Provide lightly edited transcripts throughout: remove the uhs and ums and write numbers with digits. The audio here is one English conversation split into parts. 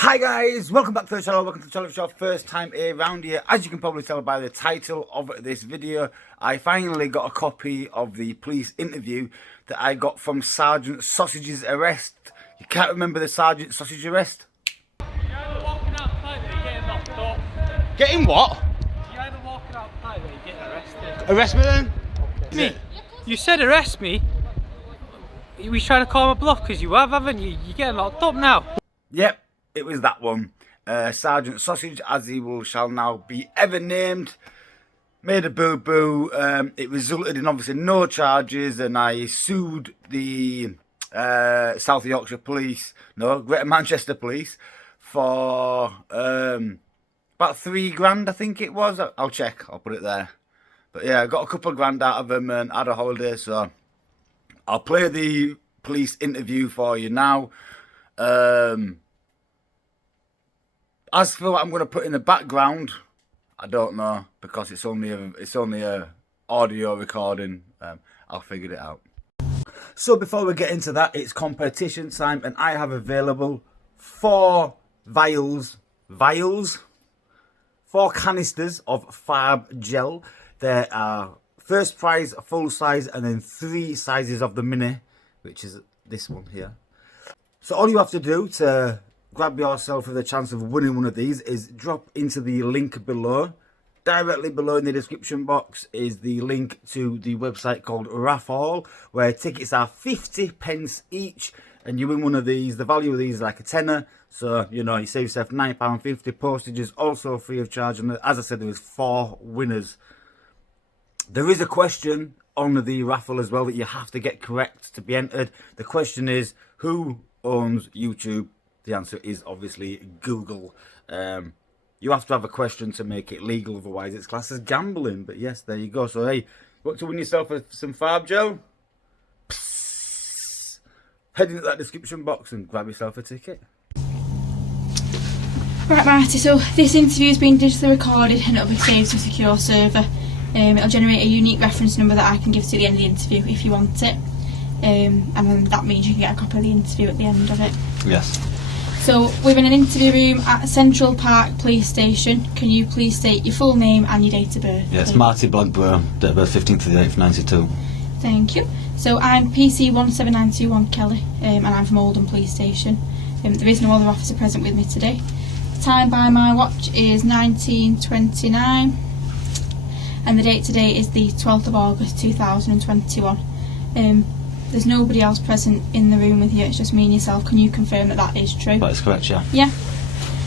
Hi guys, welcome back to the channel. Welcome to the channel if it's your first time around here. As you can probably tell by the title of this video, I finally got a copy of the police interview that I got from Sergeant Sausage's arrest. You can't remember the Sergeant Sausage arrest? You're either walking outside or you're getting locked up. Getting what? You're either walking outside or you're getting arrested. Arrest me then? Me? You said arrest me? You was trying to call my bluff because you have, haven't you? You're getting locked up now. Yep, it was that one. Sergeant Sausage, as he shall now be ever named, made a boo-boo. It resulted in obviously no charges, and I sued the South Yorkshire Police, no, Greater Manchester Police, for about £3,000, I think it was. I'll check, I'll put it there. But yeah, I got a couple of grand out of them and had a holiday, so I'll play the police interview for you now. As for what I'm going to put in the background, I don't know, because it's only a audio recording. I'll figure it out. So before we get into that, it's competition time, and I have available 4 canisters of Farb gel. There are first prize full size and then 3 sizes of the mini, which is this one here. So all you have to do to grab yourself with a chance of winning one of these is drop into the link below. Directly below in the description box is the link to the website called Raffle, where tickets are 50p each, and you win one of these. The value of these is like a tenner, so you know you save yourself £9.50. Postage is also free of charge, and as I said, there is 4 winners. There is a question on the raffle as well that you have to get correct to be entered. The question is, who owns YouTube? The answer is obviously Google. You have to have a question to make it legal, otherwise it's classed as gambling. But yes, there you go. So hey, you want to win yourself some Farb gel? Psst. Head into that description box and grab yourself a ticket. Right, Marty, so this interview has been digitally recorded and it'll be saved to a secure server. It'll generate a unique reference number that I can give to the end of the interview if you want it. And then that means you can get a copy of the interview at the end of it. Yes. So we're in an interview room at Central Park Police Station. Can you please state your full name and your date of birth? Yes, Marti Blagborough, date of birth 15th of the 8th, 92. Thank you. So I'm PC 17921 Kelly, and I'm from Oldham Police Station. There is no other officer present with me today. The time by my watch is 19:29, and the date today is the 12th of August 2021. There's nobody else present in the room with you, it's just me and yourself. Can you confirm that that is true? That is correct, yeah. Yeah.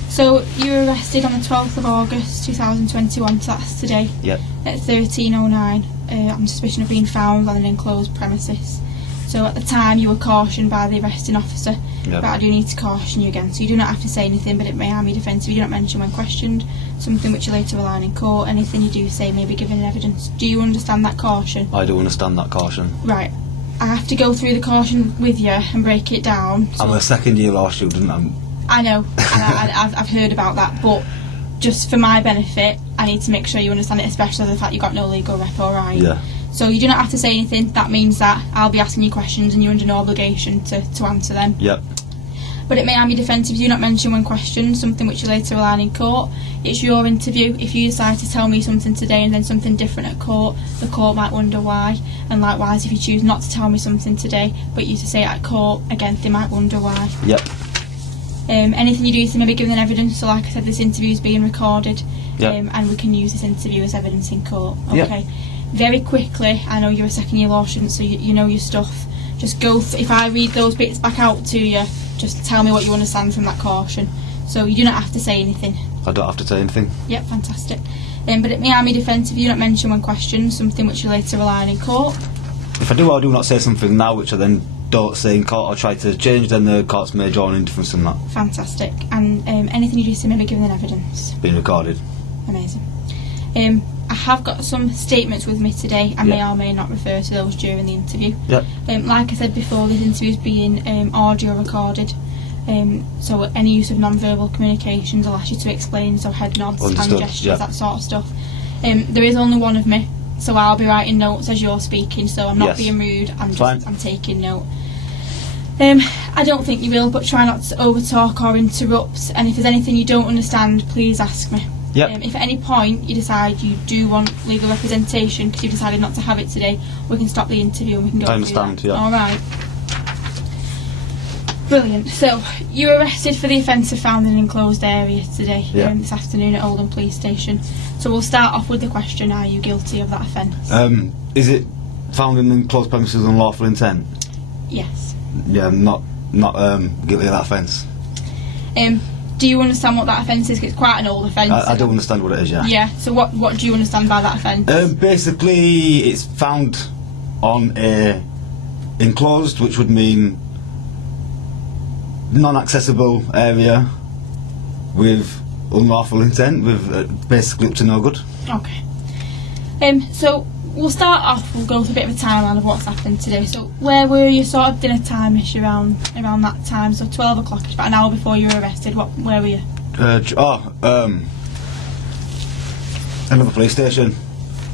So you were arrested on the 12th of August 2021, so that's today. Yep. At 13:09 on suspicion of being found on an enclosed premises. So at the time you were cautioned by the arresting officer, yep. But I do need to caution you again. So you do not have to say anything, but it may harm your defence if you do not mention when questioned, something which you later rely on in court. Anything you do say may be given in evidence. Do you understand that caution? I do understand that caution. Right. I have to go through the caution with you and break it down. So I'm a second-year law student. I know, and I've heard about that, but just for my benefit, I need to make sure you understand it, especially the fact you've got no legal rep, alright? Yeah. So you do not have to say anything. That means that I'll be asking you questions and you're under no obligation to answer them. Yep. But it may harm your defence if you do not mention when questioned, something which you later rely on in court. It's your interview. If you decide to tell me something today and then something different at court, the court might wonder why. And likewise, if you choose not to tell me something today, but you to say it at court, again, they might wonder why. Yep. Anything you do is to maybe given evidence. So like I said, this interview is being recorded. Yep. And we can use this interview as evidence in court. Okay. Yep. Very quickly, I know you're a second year law student, so you know your stuff. Just go, if I read those bits back out to you, just tell me what you understand from that caution. So you do not have to say anything. I don't have to say anything. Yep, fantastic. But it may harm your defence if you do not mention when questioned, something which you later rely on in court. If I do or do not say something now which I then don't say in court or try to change, then the courts may draw an inference from that. Fantastic. And anything you do say may be given in evidence. Being recorded. Amazing. I have got some statements with me today. I may or may not refer to those during the interview. Yep. Like I said before, this interview is being audio recorded. So any use of non-verbal communications I'll ask you to explain, so head nods, hand gestures, that sort of stuff. There is only one of me, so I'll be writing notes as you're speaking, so I'm not being rude, I'm taking note. I don't think you will, but try not to overtalk or interrupt, and if there's anything you don't understand, please ask me. Yep. If at any point you decide you do want legal representation because you've decided not to have it today, we can stop the interview and we can go I understand, through that. yeah. Alright. Brilliant. So, you were arrested for the offence of found in an enclosed area today, Yeah. this afternoon at Oldham Police Station. So we'll start off with the question, are you guilty of that offence? Is it found in enclosed premises unlawful intent? Yes. Yeah, I'm not guilty of that offence. Do you understand what that offence is? 'Cause it's quite an old offence. I don't understand what it is, yeah. Yeah, so what do you understand by that offence? Basically, it's found on a enclosed, which would mean non-accessible area with unlawful intent, with basically up to no good. Okay. So we'll start off, we'll go through a bit of a timeline of what's happened today. So where were you sort of dinner time-ish around that time? So 12 o'clock-ish, about an hour before you were arrested. Where were you? Another police station.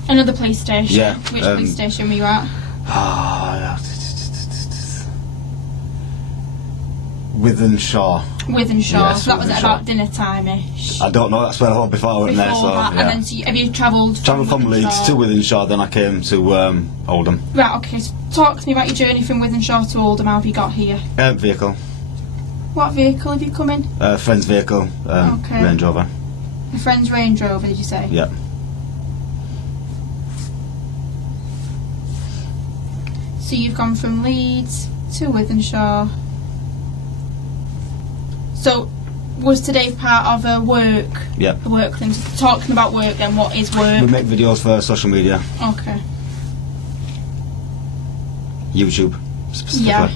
Another police station? Yeah. Which police station were you at? Withenshaw. Withenshaw. Yeah, so that was at Withenshaw. about dinner time-ish. I don't know, that's where I was before I went there, so that, yeah. and then so have you travelled Travelled from Leeds to Withenshaw, then I came to Oldham. Right, okay, so talk to me about your journey from Withenshaw to Oldham. How have you got here? Vehicle. What vehicle have you come in? Friend's vehicle, Okay. Range Rover. A friend's Range Rover, did you say? Yeah. So you've gone from Leeds to Withenshaw. So, was today part of a work thing? So talking about work then, what is work? We make videos for social media, Okay. YouTube specifically. Yeah.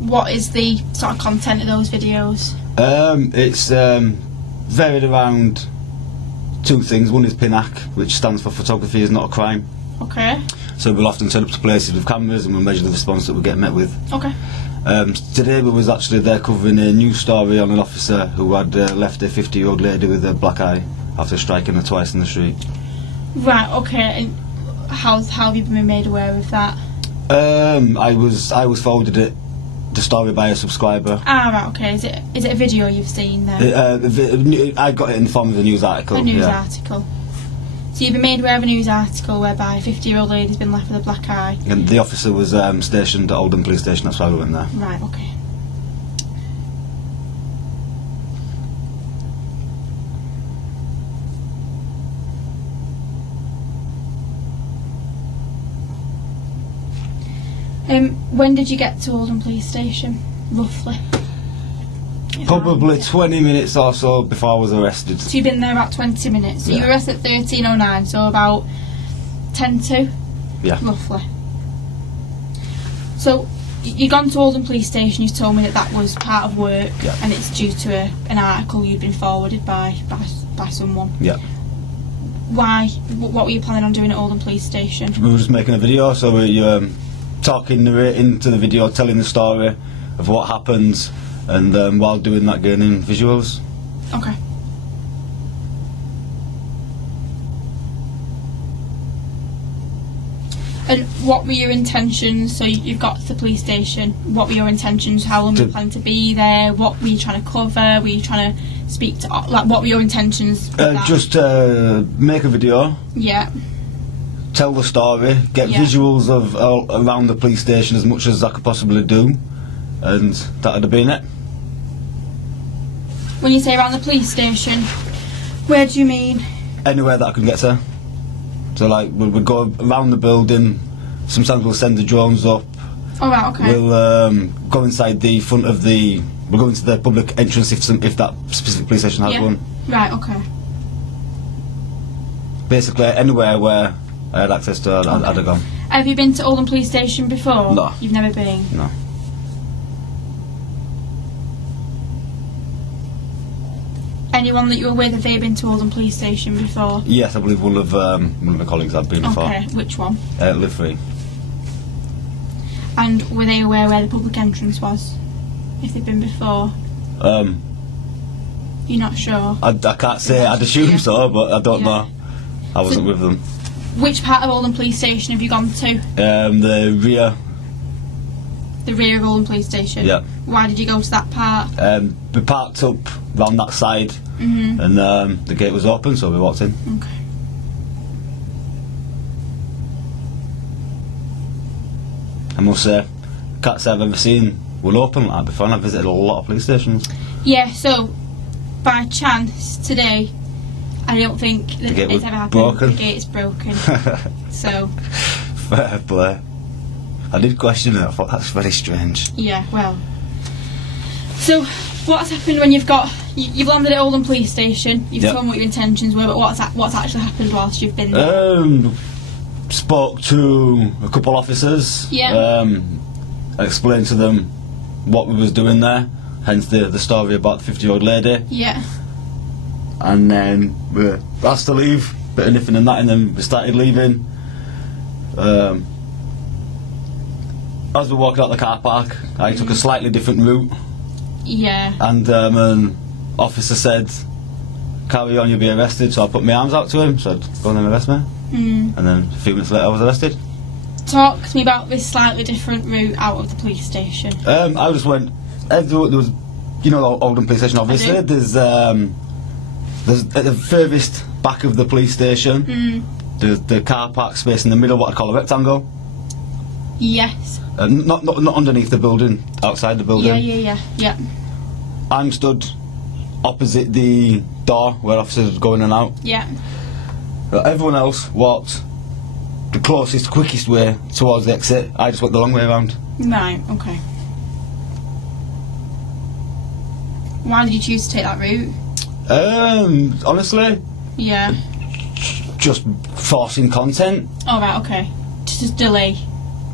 What is the sort of content of those videos? It's varied around two things. One is PINAC, which stands for Photography is Not a Crime. Okay. So we'll often turn up to places with cameras and we'll measure the response that we get met with. Okay. Today we was actually there covering a news story on an officer who had left a 50-year-old lady with a black eye after striking her twice in the street. Right, okay. And how have you been made aware of that? I was forwarded the story by a subscriber. Ah, right, okay. Is it a video you've seen then? I got it in the form of a news article. A news yeah. article. So you've been made aware of a news article whereby a 50-year-old lady's been left with a black eye. And the officer was stationed at Oldham Police Station, that's why we went there. Right, okay. When did you get to Oldham Police Station, roughly? Probably 20 minutes or so before I was arrested. So you've been there about 20 minutes. So you were arrested at 13:09, so about 10 to? Yeah. Roughly. So you've gone to Oldham Police Station, you've told me that was part of work, Yeah. and it's due to an article you'd been forwarded by someone. Yeah. Why? What were you planning on doing at Oldham Police Station? We were just making a video, so we talking, narrating to the video, telling the story of what happened, and while doing that, gaining visuals. Okay. And what were your intentions? So you've got to the police station. What were your intentions? How long were you planning to be there? What were you trying to cover? Were you trying to speak to... what were your intentions? Just make a video, Yeah. tell the story, get Yeah. visuals of around the police station as much as I could possibly do, and that would have been it. When you say around the police station, where do you mean? Anywhere that I could get to. So like we'd go around the building. Sometimes we'll send the drones up. Oh right, okay. We'll go inside the front of the. We'll go into the public entrance if that specific police station has Yeah. one. Right, okay. Basically anywhere where I had access to, I'd have gone. Have you been to Oldham Police Station before? No. You've never been? No. Anyone that you were with, have they been to Oldham Police Station before? Yes, I believe one of my colleagues had been before. Okay, which one? Live free. And were they aware where the public entrance was? If they'd been before? You're not sure? I can't say. I'd assume Yeah. so, but I don't Yeah. know. I wasn't with them. Which part of Oldham Police Station have you gone to? The rear. The rear of Oldham Police Station? Yeah. Why did you go to that part? We parked up round that side, and the gate was open, so we walked in. Okay. I must say, can't say I've ever seen one open like that before, and I've visited a lot of police stations. Yeah, so by chance today, I don't think that it's ever happened. Broken. The gate's broken. So. Fair play. I did question it. I thought that's very strange. Yeah, well. So, what's happened when you've landed at Oldham Police Station? You've told me what your intentions were, but what's actually happened whilst you've been there? Spoke to a couple officers. Yeah. Explained to them what we was doing there. Hence the story about the 50-year-old lady. Yeah. And then we were asked to leave, bit of niffing and that, and then we started leaving. As we walked out the car park, I took a slightly different route. Yeah. And an officer said, "Carry on, you'll be arrested." So I put my arms out to him, said, "Go on and arrest me." And then a few minutes later I was arrested. Talk to me about this slightly different route out of the police station. I just went, there was, you know, Oldham Police Station obviously, there's at the furthest back of the police station, there's the car park space in the middle, what I call a rectangle. Yes. Not underneath the building, outside the building. Yeah. I'm stood opposite the door where officers are going in and out. Yeah. Everyone else walked the closest, quickest way towards the exit. I just went the long way around. Right, okay. Why did you choose to take that route? Honestly, Yeah. just forcing content. Oh, right, okay. To just delay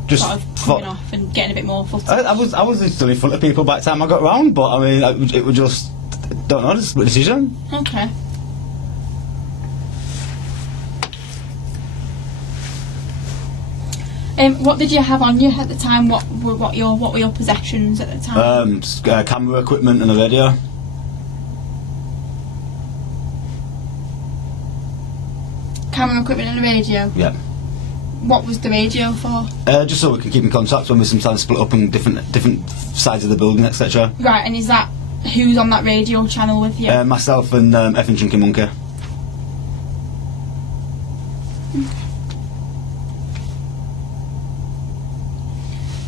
Just sort of coming off and getting a bit more footage. I was still in front of people by the time I got round, but I mean, it was just, don't know, just a split decision. Okay. What did you have on you at the time? What were your possessions at the time? Camera equipment and a radio. Camera equipment and a radio. Yeah. What was the radio for? Just so we can keep in contact when we sometimes split up in different sides of the building, etc. Right, and is that who's on that radio channel with you? Myself and Effing Chunky Monkey.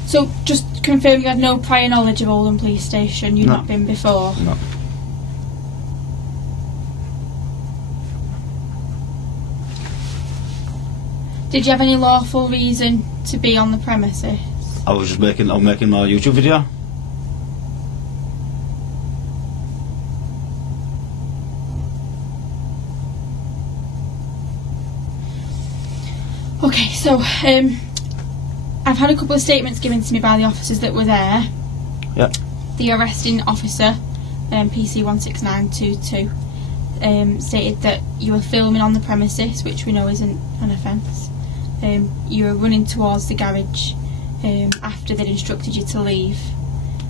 So, just confirm you had no prior knowledge of Oldham Police Station. You've not been before. No. Did you have any lawful reason to be on the premises? I was just making my YouTube video. Okay, so I've had a couple of statements given to me by the officers that were there. Yeah. The arresting officer, PC 16922, stated that you were filming on the premises, which we know isn't an offence. You were running towards the garage after they'd instructed you to leave.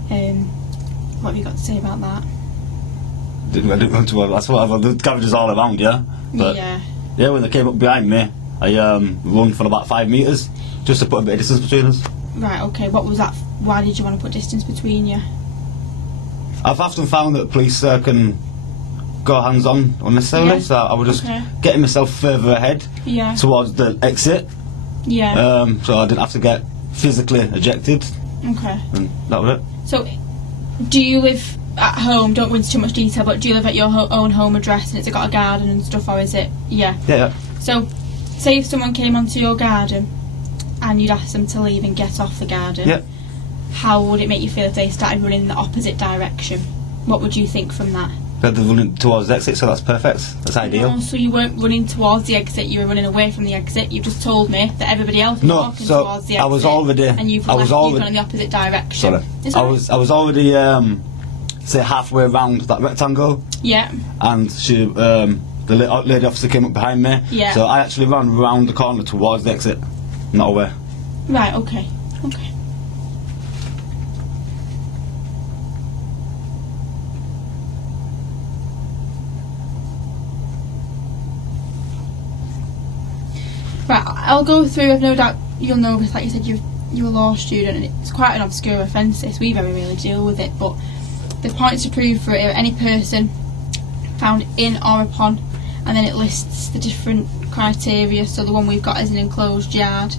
What have you got to say about that? I didn't run to that's what the garage is all around, yeah. But yeah, when they came up behind me, I run for about 5 metres just to put a bit of distance between us. Right, okay. What was that? Why did you want to put distance between you? I've often found that police can go hands-on unnecessarily, so I was just getting myself further ahead towards the exit. Yeah. So I didn't have to get physically ejected. Okay. And that was it. So, do you live at home? Don't go into too much detail, but do you live at your own home address and it's got a garden and stuff, or is it? Yeah. Yeah. So, say if someone came onto your garden and you'd ask them to leave and get off the garden. Yeah. How would it make you feel if they started running in the opposite direction? What would you think from that? They're running towards the exit, so that's perfect. That's ideal. No, so you weren't running towards the exit, you were running away from the exit. You've just told me that everybody else was walking towards the exit. I was already. And you've gone in the opposite direction. Sorry. I was already say halfway around that rectangle. Yeah. And she, the lady officer came up behind me. Yeah. So I actually ran round the corner towards the exit, not away. Right. Okay. Okay. Right, I'll go through. I've no doubt you'll know this. Like you said, you're a law student, and it's quite an obscure offence. This we very rarely deal with it, but the points to prove for it are any person found in or upon, and then it lists the different criteria. So the one we've got is an enclosed yard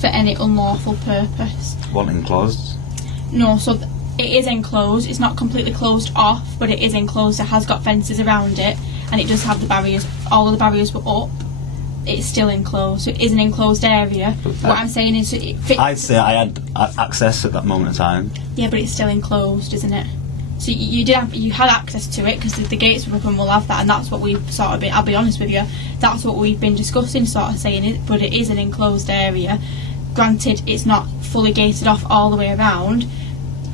for any unlawful purpose. What enclosed? No, so it is enclosed. It's not completely closed off, but it is enclosed. It has got fences around it, and it does have the barriers. All of the barriers were up. It's still enclosed, so it is an enclosed area. What I'm saying is, it fits. I'd say I had access at that moment in time. Yeah, but it's still enclosed, isn't it? So you had access to it because the gates were up, and we'll have that, and that's what we've sort of been. I'll be honest with you, that's what we've been discussing, sort of saying it. But it is an enclosed area. Granted, it's not fully gated off all the way around.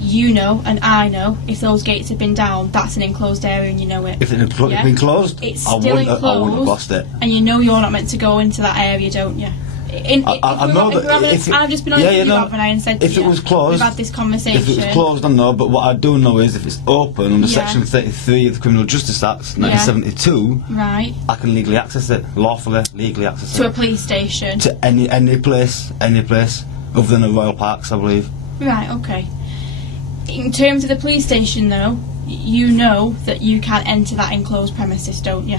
You know, and I know, if those gates had been down, that's an enclosed area, and you know it. If it had been closed, it's I still wouldn't have lost it. And you know you're not meant to go into that area, don't you? I know that I've just been honest with you, haven't I, and said if it was closed, we've had this conversation. If it was closed, I know, but what I do know is if it's open under Section 33 of the Criminal Justice Act, 1972, right, I can legally access it, lawfully, legally access it. To a police station? To any place, other than the Royal Parks, I believe. Right, okay. In terms of the police station, though, you know that you can't enter that enclosed premises, don't you?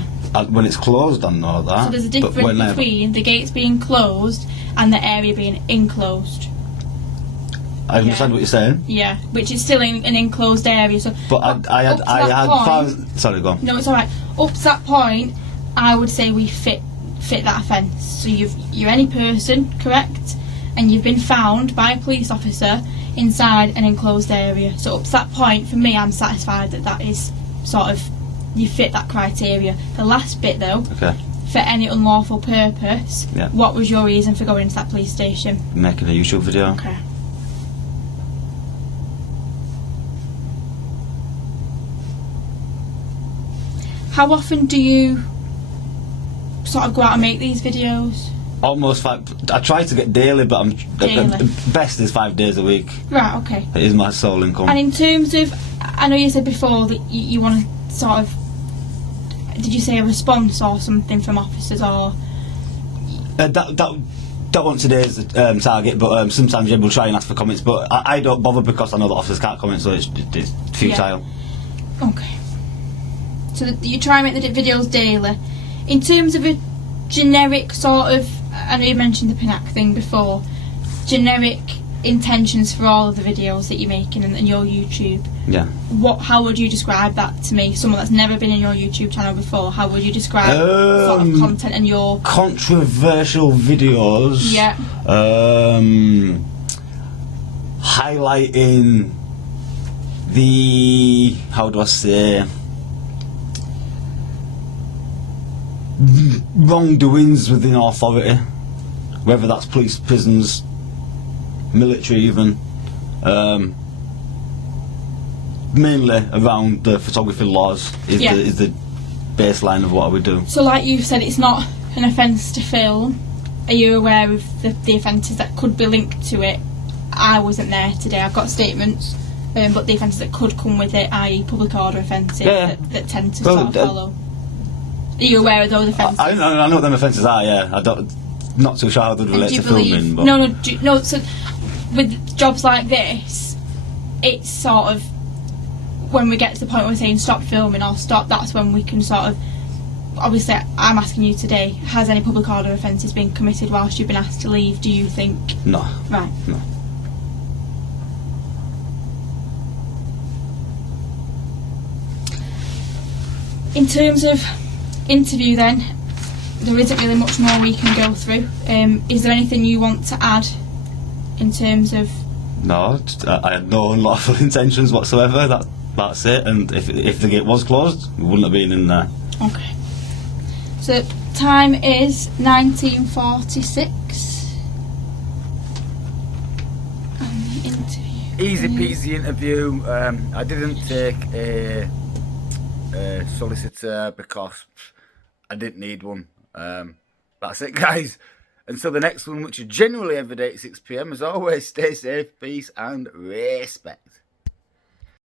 When it's closed, I know that. So there's a difference between the gates being closed and the area being enclosed. I understand what you're saying. Yeah, which is still an enclosed area. So, but I had. Sorry, go on. No, it's all right. Up to that point, I would say we fit that offence. So you're any person, correct? And you've been found by a police officer inside an enclosed area. So up to that point, for me, I'm satisfied that is sort of, you fit that criteria. The last bit though, okay, for any unlawful purpose, what was your reason for going to that police station? Making a YouTube video. Okay. How often do you sort of go out and make these videos? Almost 5. I try to get daily, but best is 5 days a week. Right, okay. It is my sole income. And in terms of, I know you said before that you want to sort of, did you say a response or something from officers, or? That wasn't today's target, but sometimes we'll try and ask for comments, but I don't bother because I know that officers can't comment, so it's futile. Yeah. Okay. So you try and make the videos daily. In terms of a generic sort of, I know you mentioned the Pinac thing before, generic intentions for all of the videos that you're making and your YouTube. Yeah. How would you describe that to me? Someone that's never been in your YouTube channel before, how would you describe sort of content and your controversial videos? Yeah. Highlighting the, how do I say, wrongdoings within authority, whether that's police, prisons, military even, mainly around the photography laws is the baseline of what I would do. So like you've said, it's not an offence to film. Are you aware of the offences that could be linked to it? I wasn't there today, I've got statements, but the offences that could come with it, i.e. public order offences that tend to sort of follow. Are you aware of those offences? I know what them offences are, yeah. Not too sure how they relate to filming. But No, so with jobs like this, it's sort of, when we get to the point where we're saying stop filming or stop, that's when we can sort of, obviously I'm asking you today, has any public order offences been committed whilst you've been asked to leave, do you think? No. Right. No. In terms of interview then, there isn't really much more we can go through. Is there anything you want to add in terms of? No, I had no unlawful intentions whatsoever. That's it. And if the gate was closed, we wouldn't have been in there. Okay. So time is 1946. And the interview. Easy peasy interview. I didn't take a solicitor because I didn't need one. That's it, guys. Until the next one, which is generally every day at 6 PM, as always, stay safe, peace and respect.